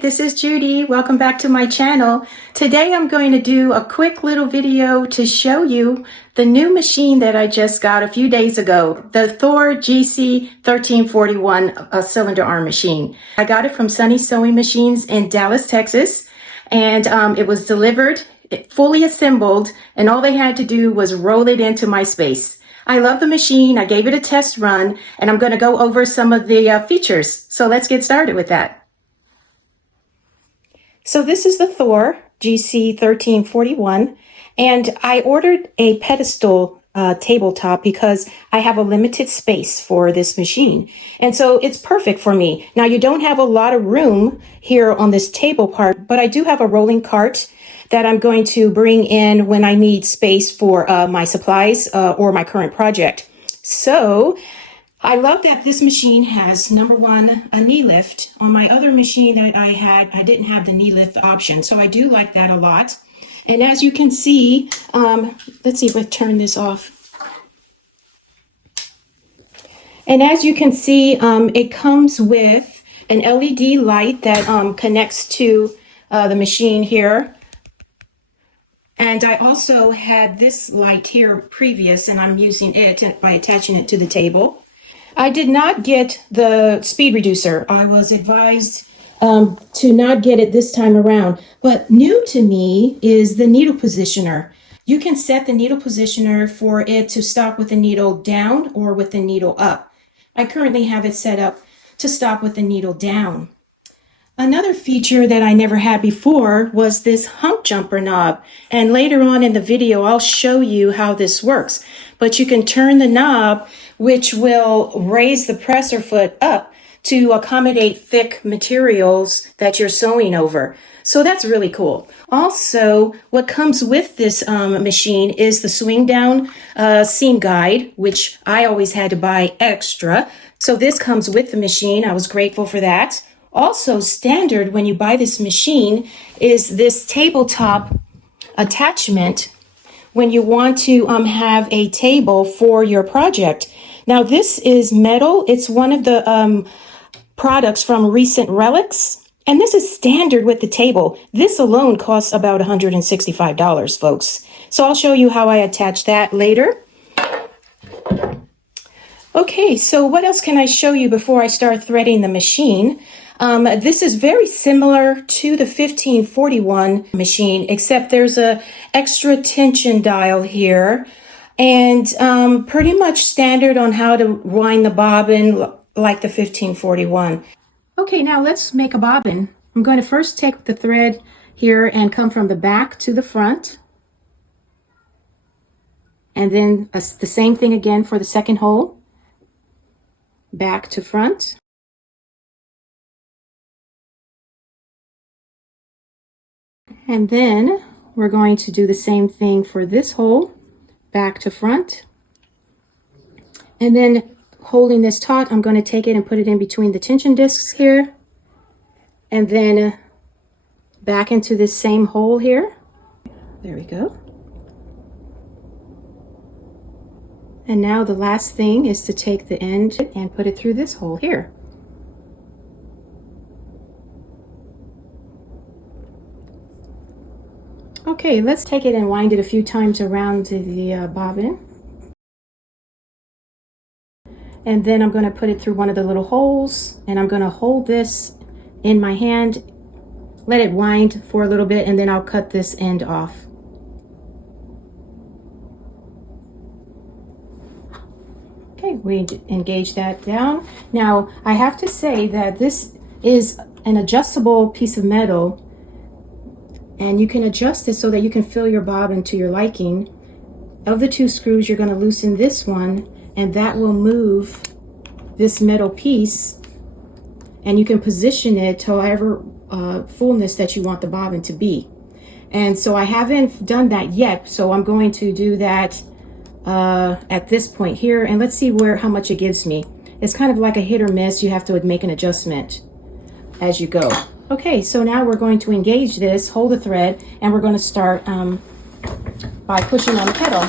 This is Judy. Welcome back to my channel. Today I'm going to do a quick little video to show you the new machine that I just got a few days ago, the Thor GC 1341 cylinder arm machine. I got it from Sunny Sewing Machines in Dallas, Texas, and it was delivered fully assembled, and all they had to do was roll it into my space. I love the machine. I gave it a test run, and I'm going to go over some of the features. So let's get started with that. So this is the Thor GC 1341, and I ordered a pedestal tabletop because I have a limited space for this machine. And so it's perfect for me. Now, you don't have a lot of room here on this table part, but I do have a rolling cart that I'm going to bring in when I need space for my supplies or my current project. So I love that this machine has, number one, a knee lift. On my other machine that I had, I didn't have the knee lift option. So I do like that a lot. And as you can see, let's see if I turn this off. And as you can see, it comes with an LED light that connects to the machine here. And I also had this light here previous, and I'm using it by attaching it to the table. I did not get the speed reducer. I was advised to not get it this time around. But new to me is the needle positioner. You can set the needle positioner for it to stop with the needle down or with the needle up. I currently have it set up to stop with the needle down. Another feature that I never had before was this hump jumper knob. And later on in the video, I'll show you how this works. But you can turn the knob, which will raise the presser foot up to accommodate thick materials that you're sewing over. So that's really cool. Also, what comes with this machine is the swing down seam guide, which I always had to buy extra. So this comes with the machine. I was grateful for that. Also, standard when you buy this machine is this tabletop attachment when you want to have a table for your project. Now, this is metal. It's one of the products from Recent Relics, and this is standard with the table. This alone costs about $165, folks. So I'll show you how I attach that later. Okay, so what else can I show you before I start threading the machine? This is very similar to the 1541 machine, except there's a extra tension dial here, and pretty much standard on how to wind the bobbin like the 1541. Okay, now let's make a bobbin. I'm going to first take the thread here and come from the back to the front, and then the same thing again for the second hole, back to front. And then we're going to do the same thing for this hole, back to front. And then holding this taut, I'm going to take it and put it in between the tension discs here. And then back into this same hole here. There we go. And now the last thing is to take the end and put it through this hole here. Okay, let's take it and wind it a few times around the bobbin. And then I'm going to put it through one of the little holes, and I'm going to hold this in my hand, let it wind for a little bit, and then I'll cut this end off. Okay, we engage that down. Now, I have to say that this is an adjustable piece of metal, and you can adjust it so that you can fill your bobbin to your liking. Of the two screws, you're going to loosen this one, and that will move this metal piece, and you can position it to however fullness that you want the bobbin to be. And so I haven't done that yet, so I'm going to do that at this point here, and let's see how much it gives me. It's kind of like a hit or miss. You have to make an adjustment as you go. Okay, so now we're going to engage this, hold the thread, and we're going to start by pushing on the pedal.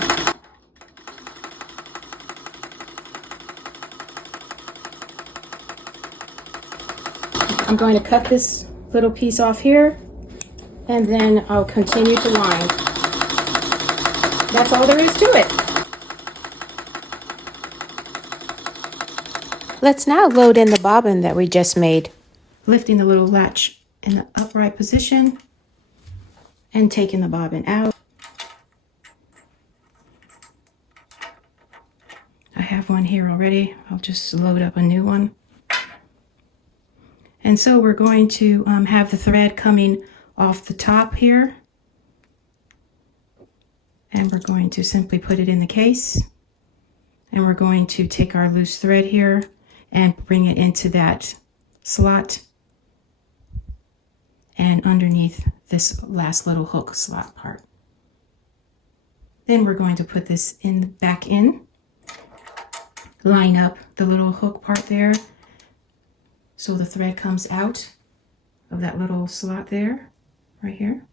I'm going to cut this little piece off here, and then I'll continue to line. That's all there is to it. Let's now load in the bobbin that we just made. Lifting the little latch in the upright position and taking the bobbin out. I have one here already. I'll just load up a new one. And so we're going to have the thread coming off the top here. And we're going to simply put it in the case. And we're going to take our loose thread here and bring it into that slot and underneath this last little hook slot part. Then we're going to put this back in, line up the little hook part there so the thread comes out of that little slot there, right here.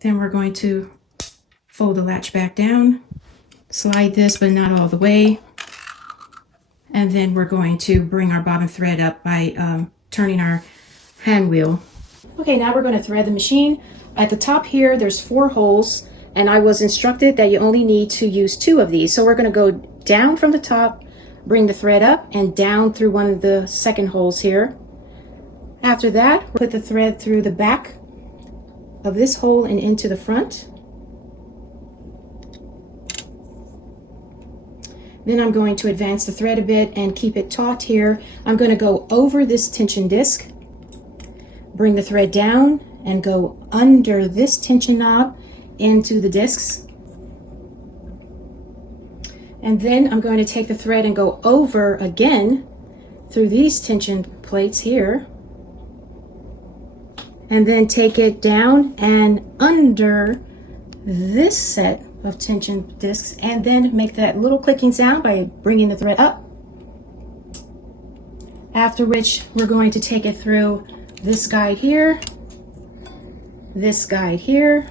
Then we're going to fold the latch back down, slide this but not all the way, and then we're going to bring our bobbin thread up by turning our hand wheel. Okay, now we're going to thread the machine. At the top here, there's 4 holes, and I was instructed that you only need to use 2 of these. So we're going to go down from the top, bring the thread up, and down through one of the second holes here. After that, we'll put the thread through the back of this hole and into the front. Then I'm going to advance the thread a bit and keep it taut here. I'm going to go over this tension disc, bring the thread down, and go under this tension knob into the discs. And then I'm going to take the thread and go over again through these tension plates here. And then take it down and under this set of tension discs, and then make that little clicking sound by bringing the thread up. After which we're going to take it through this guide here, this guide here,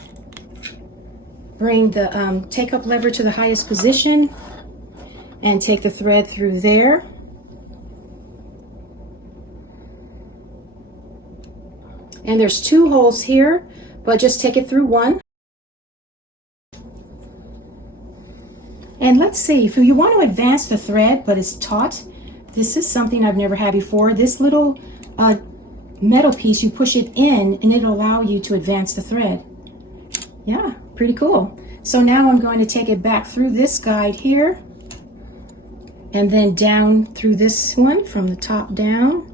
bring the take-up lever to the highest position, and take the thread through there. And there's 2 holes here, but just take it through one. And let's see, if you want to advance the thread, but it's taut, this is something I've never had before. This little metal piece, you push it in and it'll allow you to advance the thread. Yeah, pretty cool. So now I'm going to take it back through this guide here and then down through this one from the top down.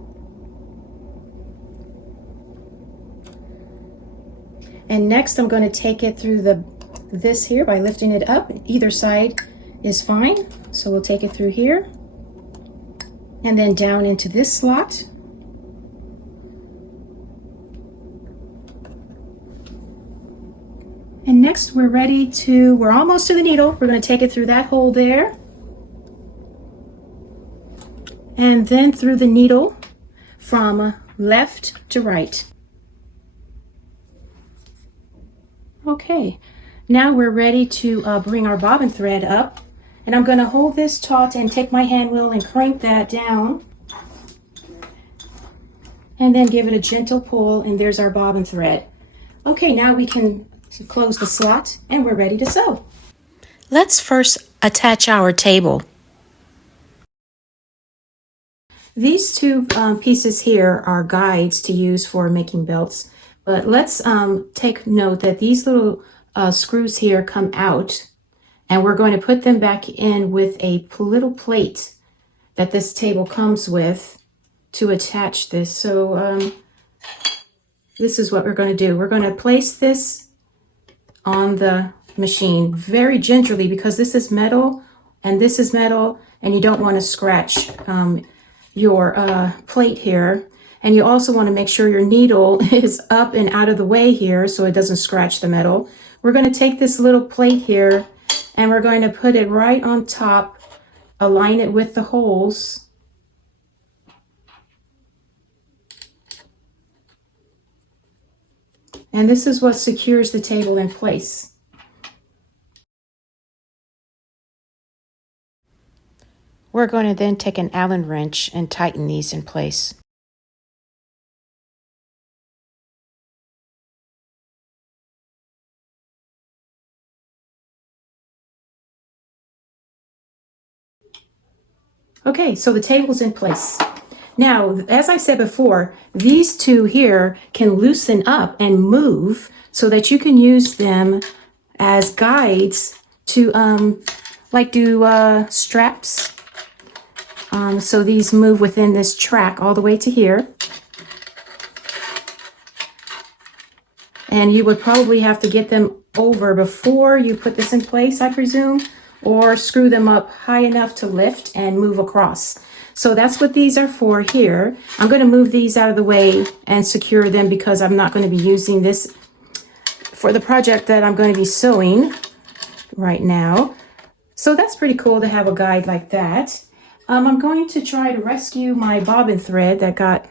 And next I'm going to take it through this here by lifting it up. Either side is fine. So we'll take it through here and then down into this slot. And next we're almost to the needle. We're going to take it through that hole there. And then through the needle from left to right. Okay, now we're ready to bring our bobbin thread up. And I'm going to hold this taut and take my hand wheel and crank that down. And then give it a gentle pull, and there's our bobbin thread. Okay, now we can close the slot and we're ready to sew. Let's first attach our table. These 2 pieces here are guides to use for making belts, but let's take note that these little screws here come out, and we're going to put them back in with a little plate that this table comes with to attach this. So this is what we're going to do. We're going to place this on the machine very gingerly, because this is metal and this is metal, and you don't want to scratch your plate here. And you also want to make sure your needle is up and out of the way here so it doesn't scratch the metal. We're going to take this little plate here and we're going to put it right on top, align it with the holes. And this is what secures the table in place. We're going to then take an Allen wrench and tighten these in place. Okay, so the table's in place. Now, as I said before, these two here can loosen up and move so that you can use them as guides to like do straps. So these move within this track all the way to here. And you would probably have to get them over before you put this in place, I presume, or screw them up high enough to lift and move across. So that's what these are for here. I'm going to move these out of the way and secure them because I'm not going to be using this for the project that I'm going to be sewing right now. So that's pretty cool to have a guide like that. I'm going to try to rescue my bobbin thread that got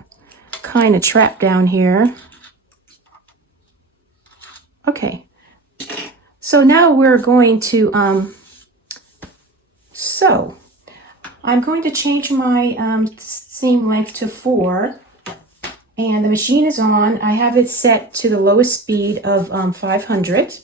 kind of trapped down here. Okay, so now we're going to sew. I'm going to change my seam length to 4, and the machine is on. I have it set to the lowest speed of 500.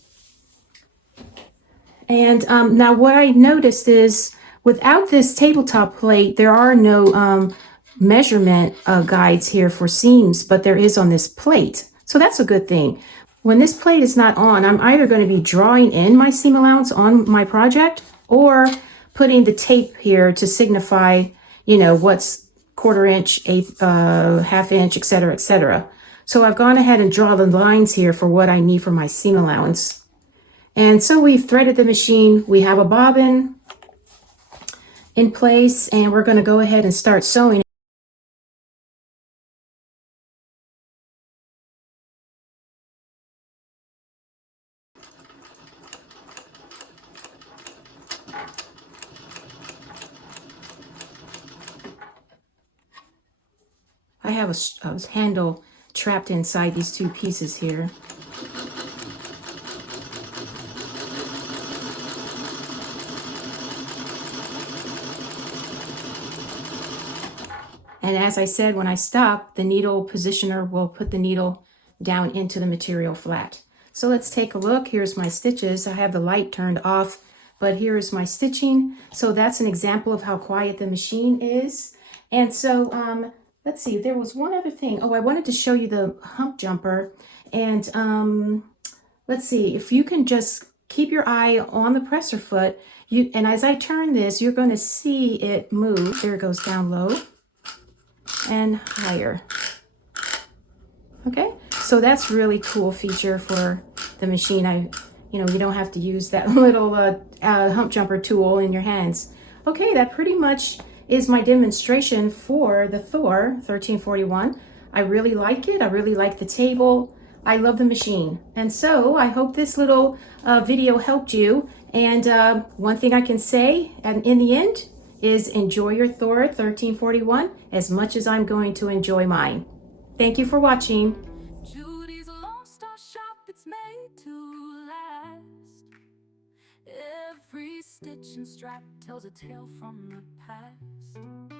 And now what I noticed is without this tabletop plate, there are no measurement guides here for seams, but there is on this plate. So that's a good thing. When this plate is not on, I'm either going to be drawing in my seam allowance on my project or putting the tape here to signify, you know, what's 1/4 inch, eighth, 1/2 inch, etc., etc. So I've gone ahead and draw the lines here for what I need for my seam allowance. And so we've threaded the machine. We have a bobbin in place, and we're going to go ahead and start sewing. I have a handle trapped inside these two pieces here. And as I said, when I stop, the needle positioner will put the needle down into the material flat. So let's take a look. Here's my stitches. I have the light turned off, but here is my stitching. So that's an example of how quiet the machine is. And so let's see, there was one other thing. Oh, I wanted to show you the hump jumper. And let's see, if you can just keep your eye on the presser foot, and as I turn this, you're going to see it move. There it goes down low and higher. Okay, so that's really cool feature for the machine. You don't have to use that little hump jumper tool in your hands. Okay, that pretty much is my demonstration for the Thor 1341. I really like it. I really like the table. I love the machine. And so I hope this little video helped you. And one thing I can say, and in the end, is enjoy your Thor 1341 as much as I'm going to enjoy mine. Thank you for watching. Judy's Lone Star Shop, it's made to last. Every stitch and strap tells a tale from the past.